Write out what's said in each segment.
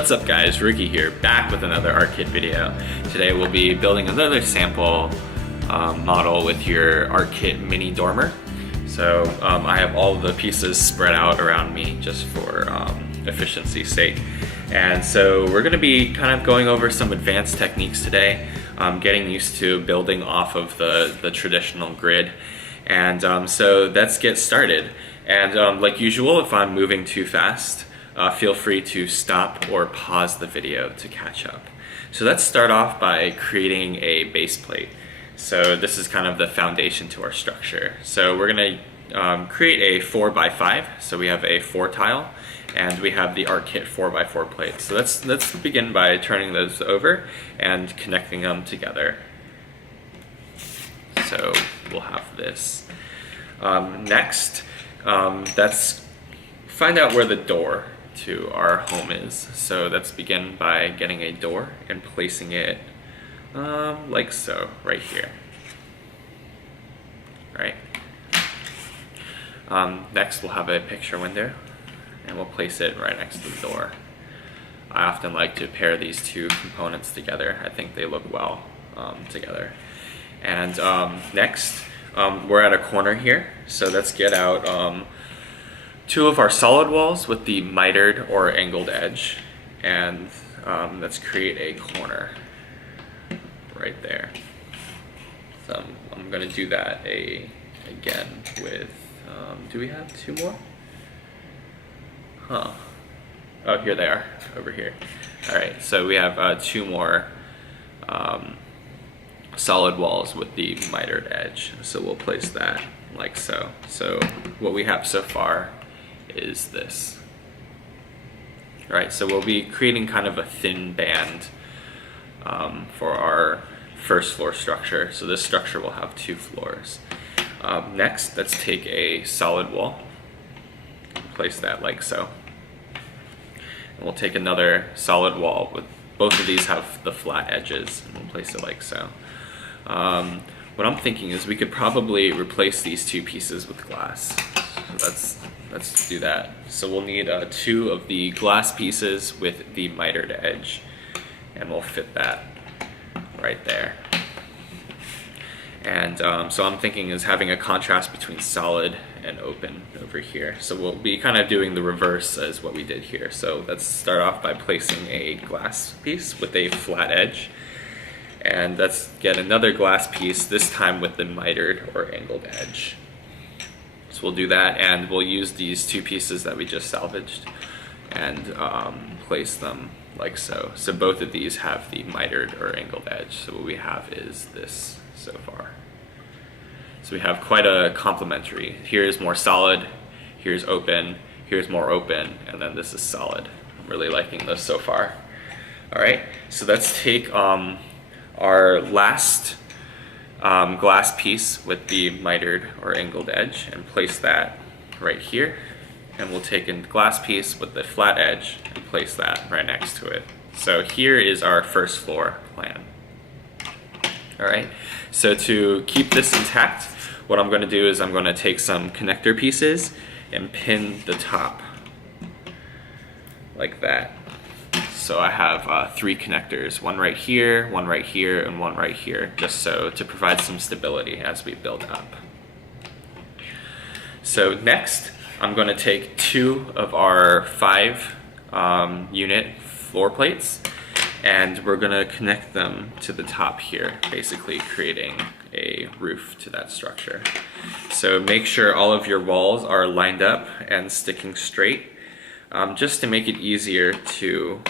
What's up guys, Ricky here, back with another Arckit video. Today we'll be building another sample model with your Arckit mini dormer. So I have all of the pieces spread out around me just for efficiency's sake. And so we're going to be kind of going over some advanced techniques today, getting used to building off of the traditional grid. And so let's get started. And like usual, if I'm moving too fast, feel free to stop or pause the video to catch up. So let's start off by creating a base plate. So this is kind of the foundation to our structure. So we're going to create a 4x5. So we have a 4 tile and we have the Arckit 4x4 plate. So let's begin by turning those over and connecting them together. So we'll have this. Next, let's find out where the door to our home is. So let's begin by getting a door and placing it like so, right here. Right. Next we'll have a picture window and we'll place it right next to the door. I often like to pair these two components together. I think they look well together. And next we're at a corner here, so let's get out two of our solid walls with the mitered or angled edge, and let's create a corner right there. So I'm going to do that again with, do we have two more? Huh. Oh, here they are, over here. Alright, so we have two more solid walls with the mitered edge. So we'll place that like so. So what we have so far is this. Alright, so we'll be creating kind of a thin band for our first floor structure. So this structure will have 2 floors. Next, let's take a solid wall, place that like so. And we'll take another solid wall with both of these have the flat edges, and we'll place it like so. What I'm thinking is we could probably replace these 2 pieces with glass. So let's do that. So we'll need 2 of the glass pieces with the mitered edge, and we'll fit that right there. And so I'm thinking is having a contrast between solid and open over here. So we'll be kind of doing the reverse as what we did here. So let's start off by placing a glass piece with a flat edge. And let's get another glass piece, this time with the mitered or angled edge. So we'll do that, and we'll use these 2 pieces that we just salvaged and place them like so. So both of these have the mitered or angled edge. So what we have is this so far. So we have quite a complementary. Here's more solid, here's open, here's more open, and then this is solid. I'm really liking this so far. Alright, so let's take our last glass piece with the mitered or angled edge and place that right here, and we'll take a glass piece with the flat edge and place that right next to it. So here is our first floor plan. Alright, so to keep this intact, what I'm going to do is I'm going to take some connector pieces and pin the top like that. So I have 3 connectors, one right here, and one right here, just so to provide some stability as we build up. So next, I'm going to take 2 of our 5 unit floor plates, and we're going to connect them to the top here, basically creating a roof to that structure. So make sure all of your walls are lined up and sticking straight, just to make it easier to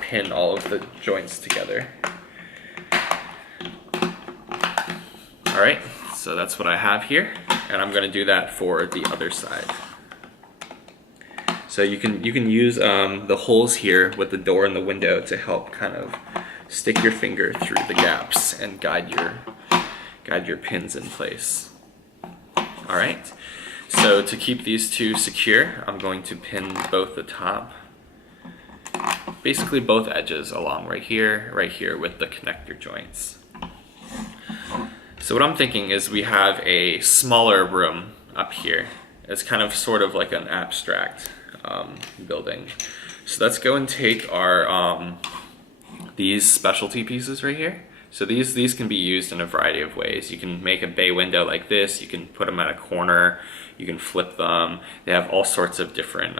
pin all of the joints together. Alright, so that's what I have here, and I'm going to do that for the other side. So you can use the holes here with the door and the window to help kind of stick your finger through the gaps and guide your pins in place. Alright, so to keep these 2 secure, I'm going to pin both the top, basically both edges along right here with the connector joints. So what I'm thinking is we have a smaller room up here. It's kind of sort of like an abstract building. So let's go and take our these specialty pieces right here. So these can be used in a variety of ways. You can make a bay window like this, you can put them at a corner, you can flip them. They have all sorts of different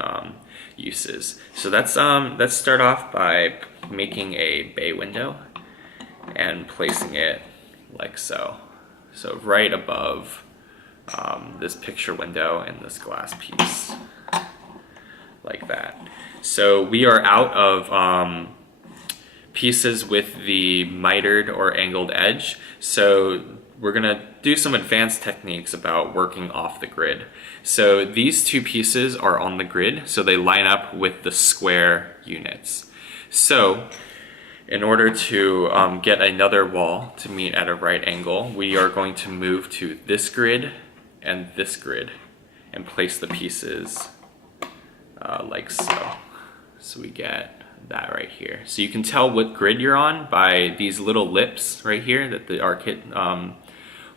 uses. So let's start off by making a bay window and placing it like so. So right above this picture window and this glass piece, like that. So we are out of pieces with the mitered or angled edge. So we're gonna do some advanced techniques about working off the grid. So these two pieces are on the grid, so they line up with the square units. So in order to get another wall to meet at a right angle, we are going to move to this grid and place the pieces like so. So we get that right here. So you can tell what grid you're on by these little lips right here that the Arckit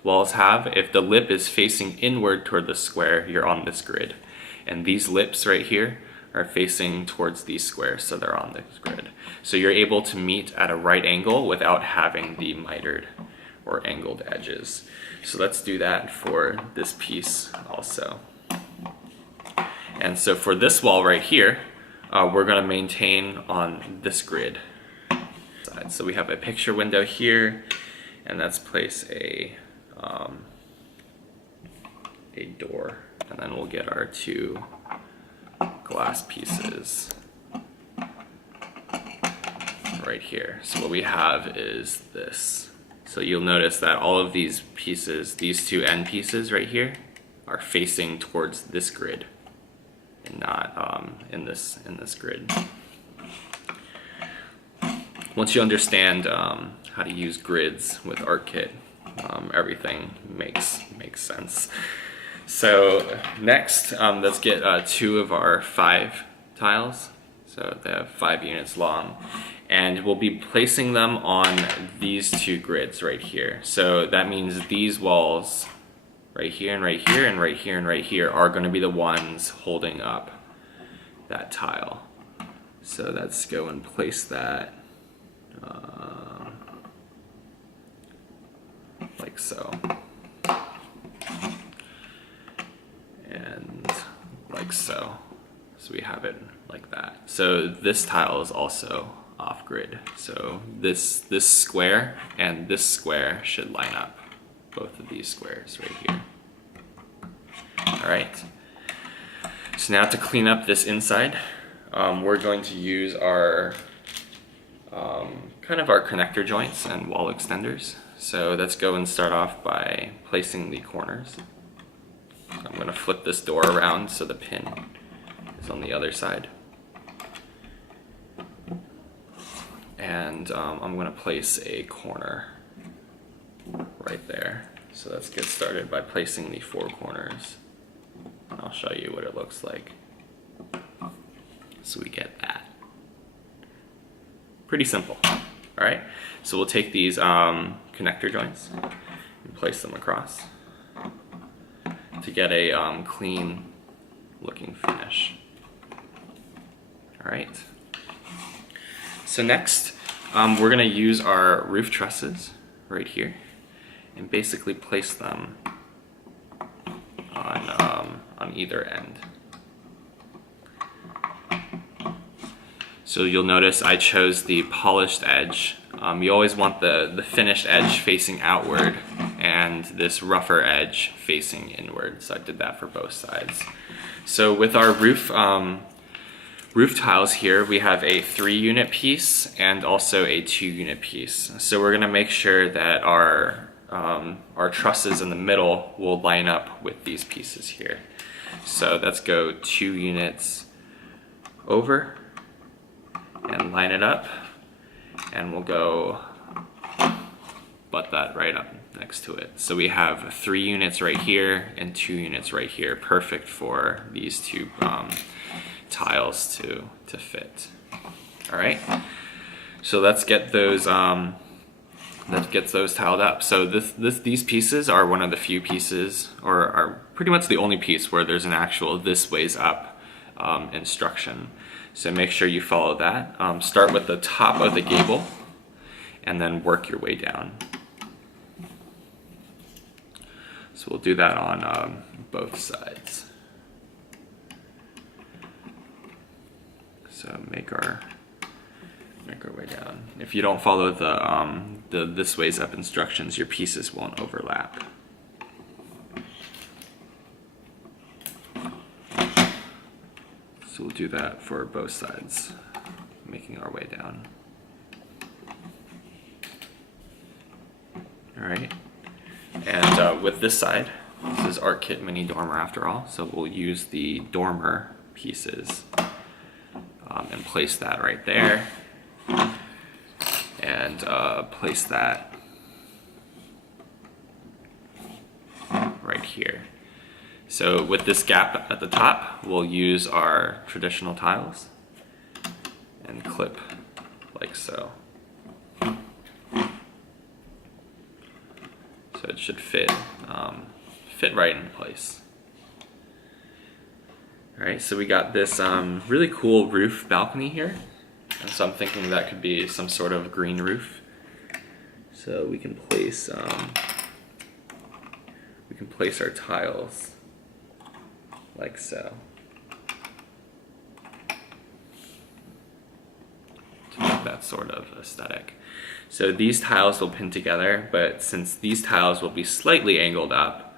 walls have. If the lip is facing inward toward the square, you're on this grid. And these lips right here are facing towards these squares, so they're on this grid. So you're able to meet at a right angle without having the mitered or angled edges. So let's do that for this piece also. And so for this wall right here, we're going to maintain on this grid. So we have a picture window here, and let's place a door, and then we'll get our two glass pieces right here. So what we have is this. So you'll notice that all of these pieces, these two end pieces right here, are facing towards this grid and not in this grid. Once you understand how to use grids with Arckit, everything makes sense. So next, let's get 2 of our 5 tiles. So they have 5 units long, and we'll be placing them on these 2 grids right here. So that means these walls right here and right here and right here and right here are going to be the ones holding up that tile. So let's go and place that like so, and like so. So we have it like that. So this tile is also off grid. So this square and this square should line up. Both of these squares right here. All right. So now to clean up this inside, we're going to use our kind of our connector joints and wall extenders. So let's go and start off by placing the corners. So I'm going to flip this door around so the pin is on the other side. And I'm going to place a corner right there. So let's get started by placing the 4 corners. And I'll show you what it looks like. So we get that. Pretty simple. All right. So we'll take these connector joints and place them across to get a clean looking finish. All right. So next, we're going to use our roof trusses right here and basically place them on either end. So you'll notice I chose the polished edge. You always want the finished edge facing outward and this rougher edge facing inward. So I did that for both sides. So with our roof tiles here, we have a 3-unit piece and also a 2-unit piece. So we're gonna make sure that our trusses in the middle will line up with these pieces here. So let's go 2 units over and line it up, and we'll go butt that right up next to it. So we have 3 units right here and 2 units right here, perfect for these 2 tiles to fit. All right, so let's get those tiled up. So these pieces are one of the few pieces, or are pretty much the only piece where there's an actual this ways up instruction. So make sure you follow that. Start with the top of the gable and then work your way down. So we'll do that on both sides. So make our way down. If you don't follow the this ways up instructions, your pieces won't overlap. So we'll do that for both sides, making our way down. All right, and with this side, this is Arckit mini dormer after all, so we'll use the dormer pieces and place that right there, and place that right here. So with this gap at the top, we'll use our traditional tiles and clip like so. So it should fit right in place. All right, so we got this really cool roof balcony here. And so I'm thinking that could be some sort of green roof. So we can place our tiles like so, to make that sort of aesthetic. So these tiles will pin together, but since these tiles will be slightly angled up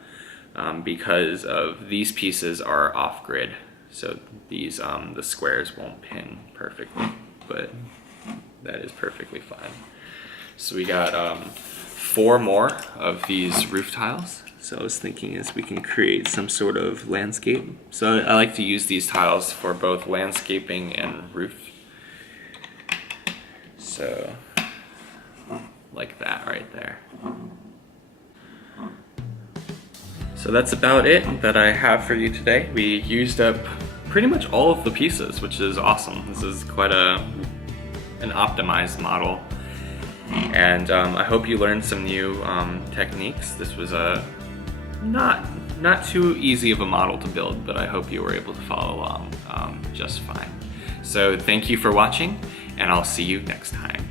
because of these pieces are off-grid, so these the squares won't pin perfectly, but that is perfectly fine. So we got 4 more of these roof tiles. So I was thinking is we can create some sort of landscape. So I like to use these tiles for both landscaping and roof. So like that right there. So that's about it that I have for you today. We used up pretty much all of the pieces, which is awesome. This is quite an optimized model. And I hope you learned some new techniques. This was a not too easy of a model to build, but I hope you were able to follow along just fine. So thank you for watching, and I'll see you next time.